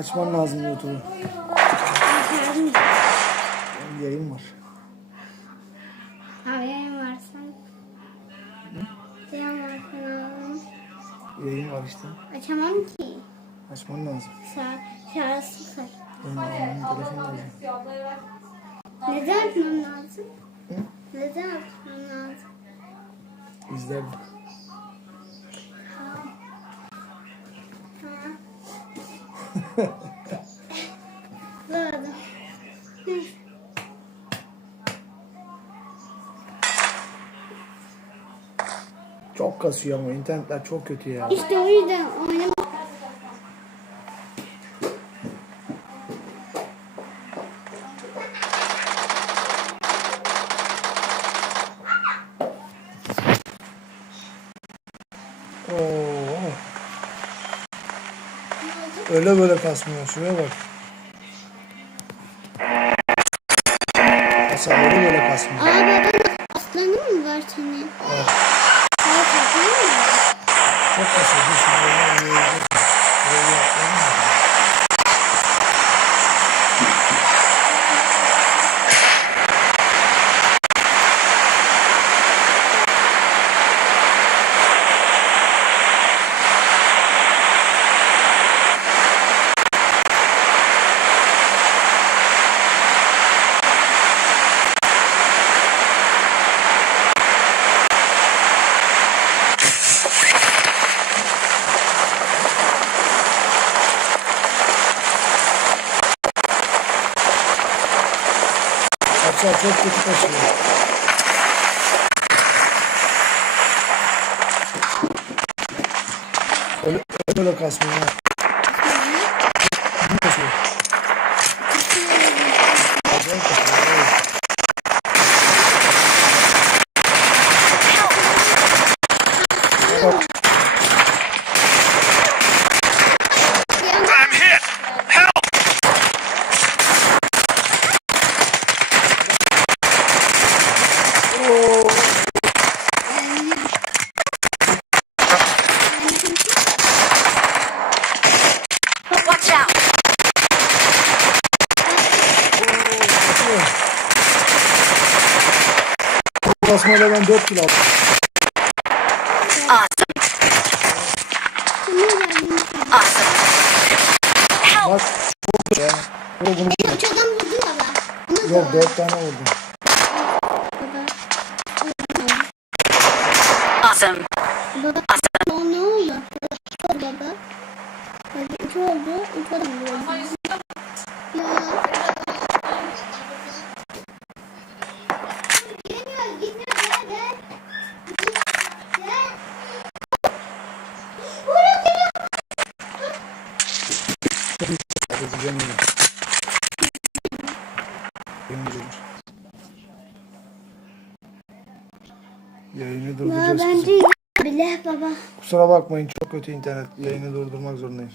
Açman lazım YouTube'u. Yayın var. Abi yayın varsa. Yayın varsa. Yayın var işte. Açamam ki. Açman lazım. Şarj, şarj sıfır. Neden açmam lazım? Neden açmam lazım? İzlerdim. Hı. Çok kasıyor ama internetler çok kötü ya. İşte o yüzden oynam. Oo. Öyle böyle kasmıyor. Şuraya bak. Öyle böyle kasmıyor. Babanın aslanı mı var senin? Evet. Çok kasıyor. Dur Kaçar çok kötü kasıyor. Öyle, öyle kasmıyor. ha. Kötü kasıyor. Acayip kasıyor. evet. Bak, I'm hit! Help! Watch out! kasıyor. Bu kasmayla ben 4 kilo aldım. Awesome! Awesome! Bak. Ya. Bu bunu vurdu ben. Bunu da Yok var. 4 tane vurdum. Awesome! O ne oldu? Oldu baba. Üç oldu. Üç adam Öpeceğim yine. Güzelim. Yayını durduracağız bence bile baba. Kusura bakmayın çok kötü internet. Yayını durdurmak zorundayım.